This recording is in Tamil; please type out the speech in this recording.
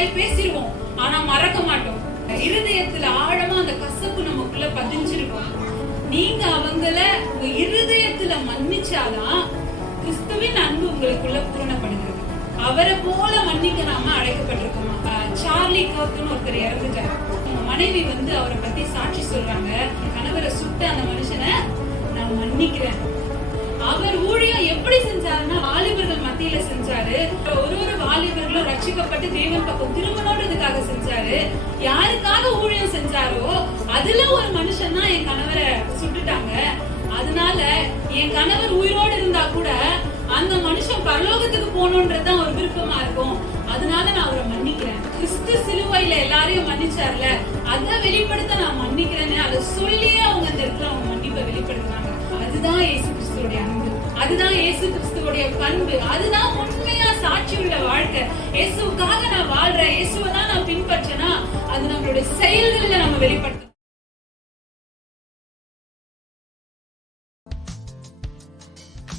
வாய் பேசிடுவோம், ஆனா மறக்க மாட்டோம். இருதயத்துல ஆழமா அந்த கசப்பு நமக்குள்ள பதிஞ்சிருக்கும். நீங்க அவங்கள உங்க இருதயத்துல மன்னிச்சாதான் கிறிஸ்துவின் அன்பு உங்களுக்குள்ள பூரணப்படுகிறது. அவரை போல மன்னிக்க நாம அழைக்கப்பட்டிருக்கோம். சார்லி கர்க்னு ஒருத்தர் இறந்துட்டாரு. மனைவி அவரை பத்தி சாட்சி சொல்றாங்க, கணவரை சுட்ட அந்த மனுஷனை நான் மன்னிக்கிறேன். அவர் ஊழியம் எப்படி செஞ்சாருன்னா வாலிபர்கள் மத்தியில செஞ்சாரு. ஒரு வாலிபர்களும் ரட்சிக்கப்பட்டு தேவன் பக்கம் திரும்பணும்ன்றதுக்காக செஞ்சாரு. யாருக்காக ஊழியம் செஞ்சாரோ அதுல ஒரு மனுஷன் தான் என் கணவரை சுட்டுட்டாங்க. அதனால என் கணவர் உயிரோடு இருந்தா கூட அந்த மனுஷன் பரலோகத்துக்கு போகணும்ன்றதுதான் ஒரு விருப்பமா இருக்கும். அதனால நான் அவரை மன்னிக்கிறேன். கிறிஸ்து சிலுவையில எல்லாரையும் மன்னிச்சார்ல, அதை வெளிப்படுத்த நான் மன்னிக்கிறேன்னு அதை சொல்லியே அவங்க அந்த இடத்துல அவங்க மன்னிப்பை வெளிப்படுத்தினாங்க. அதுதான் இயேசு கிறிஸ்துவோடைய அன்பு, அதுதான் இயேசு கிறிஸ்துவோடைய பண்பு, அதுதான் உண்மையா சாட்சி உள்ள வாழ்க்கை. இயேசுக்காக நான் வாழ்றேன், இயேசுவை தான் நான் பின்பற்றேன்னா அது நம்மளுடைய செயல்களில நம்ம வெளிப்படுத்தணும்.